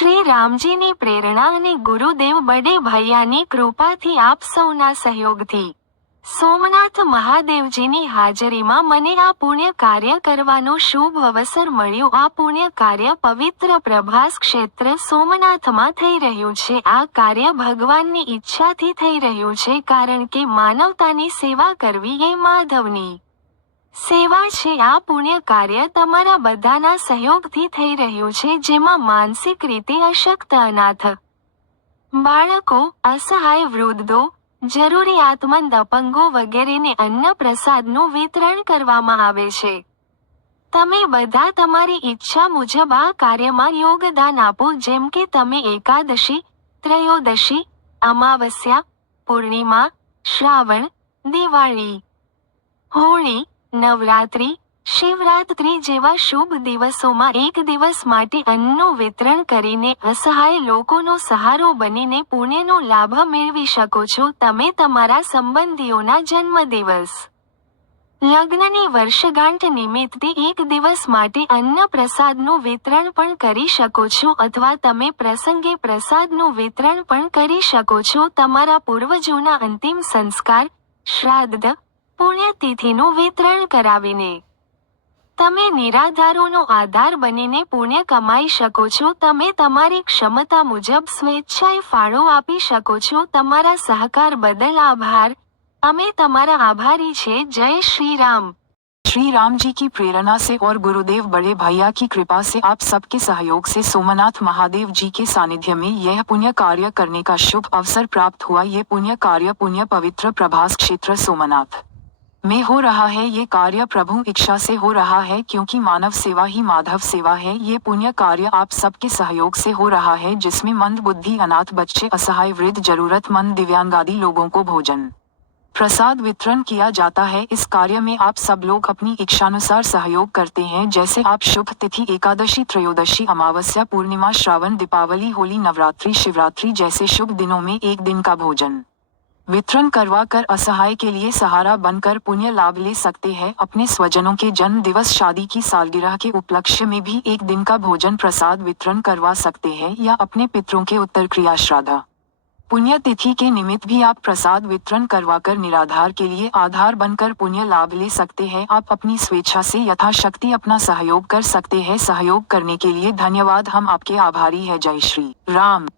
શ્રી રામજીની પ્રેરણા અને ગુરુદેવ બડે ભૈયાની કૃપાથી આપ સૌના સહયોગથી સોમનાથ મહાદેવજીની હાજરીમાં મને આ પુણ્ય કાર્ય કરવાનો શુભ અવસર મળ્યો। આ પુણ્ય કાર્ય પવિત્ર પ્રભાસ ક્ષેત્ર સોમનાથમાં થઈ રહ્યું છે। આ કાર્ય ભગવાનની ઈચ્છાથી થઈ રહ્યું છે, કારણ કે માનવતાની સેવા કરવી એ માધવની સેવા છે। આ પુણ્ય કાર્ય તમારા બધાના સહયોગથી થઈ રહ્યું છે, જેમાં માનસિક રીતે અશક્ત અનાથ બાળકો, અસહાય વૃદ્ધો, જરૂરિયાતમંદ અપંગો વગેરેને અન્ન પ્રસાદનું વિતરણ કરવામાં આવે છે। તમે બધા તમારી ઈચ્છા મુજબ આ કાર્યમાં યોગદાન આપો, જેમ કે તમે એકાદશી, ત્રયોદશી, અમાવસ્યા, પૂર્ણિમા, શ્રાવણ, દિવાળી, હોળી, નવરાત્રી, શિવરાત્રી જેવા શુભ દિવસોમાં એક દિવસ માટે અન્નનું વિતરણ કરીને અસહાય લોકોનો સહારો બનીને પુણ્યનો લાભ મેળવી શકો છો। તમે તમારા સંબંધીઓના જન્મદિવસ, લગ્નની વર્ષગાંઠ નિમિત્તે એક દિવસ માટે અન્ન પ્રસાદનું વિતરણ પણ કરી શકો છો, અથવા તમે પ્રસંગે પ્રસાદનું વિતરણ પણ કરી શકો છો। તમારા પૂર્વજોના અંતિમ સંસ્કાર, શ્રાદ્ધ, પુણ્યતિથિનું વિતરણ કરાવીને તમે નિરાધારોનો આધાર બનીને પુણ્ય કમાઈ શકો છો। તમે તમારી ક્ષમતા મુજબ સ્વેચ્છાએ ફાળો આપી શકો છો। તમારા સહકાર બદલ આભાર। અમે તમારા આભારી છે। જય શ્રી રામ। श्री राम जी की प्रेरणा से और गुरुदेव बड़े भैया की कृपा से आप सबके सहयोग से सोमनाथ महादेव जी के सानिध्य में यह पुण्य कार्य करने का शुभ अवसर प्राप्त हुआ। ये पुण्य कार्य पुण्य पवित्र प्रभास क्षेत्र सोमनाथ में हो रहा है। ये कार्य प्रभु इच्छा से हो रहा है, क्योंकि मानव सेवा ही माधव सेवा है। ये पुण्य कार्य आप सबके सहयोग से हो रहा है, जिसमें मंद बुद्धि, अनाथ बच्चे, असहाय वृद्ध, जरूरतमंद, दिव्यांग आदि लोगों को भोजन प्रसाद वितरण किया जाता है। इस कार्य में आप सब लोग अपनी इच्छानुसार सहयोग करते हैं। जैसे आप शुभ तिथि एकादशी, त्रयोदशी, अमावस्या, पूर्णिमा, श्रावण, दीपावली, होली, नवरात्रि, शिवरात्रि जैसे शुभ दिनों में एक दिन का भोजन वितरण करवा कर असहाय के लिए सहारा बनकर पुण्य लाभ ले सकते हैं। अपने स्वजनों के जन्म दिवस, शादी की सालगिरह के उपलक्ष्य में भी एक दिन का भोजन प्रसाद वितरण करवा सकते हैं, या अपने पितरों के उत्तर क्रिया श्राद्ध पुण्य तिथि के निमित्त भी आप प्रसाद वितरण करवाकर निराधार के लिए आधार बनकर पुण्य लाभ ले सकते हैं। आप अपनी स्वेच्छा से यथाशक्ति अपना सहयोग कर सकते हैं। सहयोग करने के लिए धन्यवाद। हम आपके आभारी हैं। जय श्री राम।